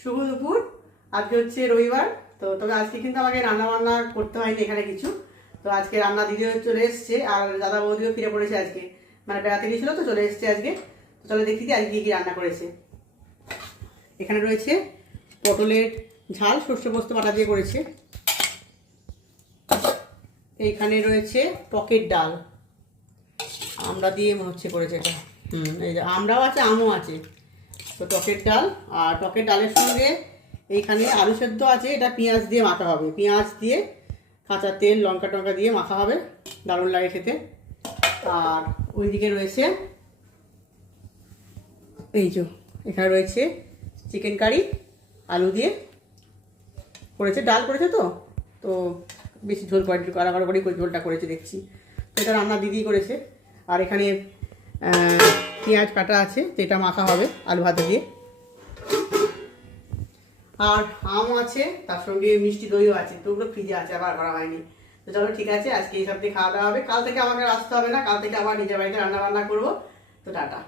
শুভ দুপুর। আজকে হচ্ছে রবিবার, তো তবে আজকে কিন্তু আমাকে রান্না বান্না করতে হয়নি এখানে কিছু। তো আজকে রান্না দিদিও চলে এসছে আর দাদা বৌদিও ফিরে পড়েছে আজকে, মানে বেড়াতে গিয়েছিল তো চলে এসছে আজকে। তো চলো দেখি দিই আজকে কী রান্না করেছে। এখানে রয়েছে পটলের ঝাল, সর্ষে পোস্ত বাটা দিয়ে করেছে। এইখানে রয়েছে টকের ডাল, আমড়া দিয়ে হচ্ছে করেছে এটা। এই যে আমড়াও আছে, আমও আছে। তো টকের ডাল, আর টকের ডালের সঙ্গে এইখানে আলু সেদ্ধ আছে, এটা পেঁয়াজ দিয়ে মাখা হবে, পেঁয়াজ দিয়ে কাঁচা তেল লঙ্কা টঙ্কা দিয়ে মাখা হবে, দারুণ লাগে খেতে। আর ওইদিকে রয়েছে এই যে এখানে রয়েছে চিকেন কারি, আলু দিয়ে করেছে, ডাল করেছে। তো তো বেশি ঝোল করে কারাগার করেই ঝোলটা করেছে দেখছি। তো এটা রান্না দিদি করেছে। আর এখানে পেঁয়াজ কাটা আছে, যেটা মাখা হবে আলু ভাতে দিয়ে। আর আম আছে, তার সঙ্গে মিষ্টি দইও আছে, তো ওগুলো ফ্রিজে আছে, আবার করা হয়নি। তো চলো ঠিক আছে, আজকে এই সব দিয়ে খাওয়া দাওয়া হবে। কাল থেকে আমাকে আসতে হবে না, কাল থেকে আবার নিজের বাড়িতে রান্না বান্না করবো। তো টাটা।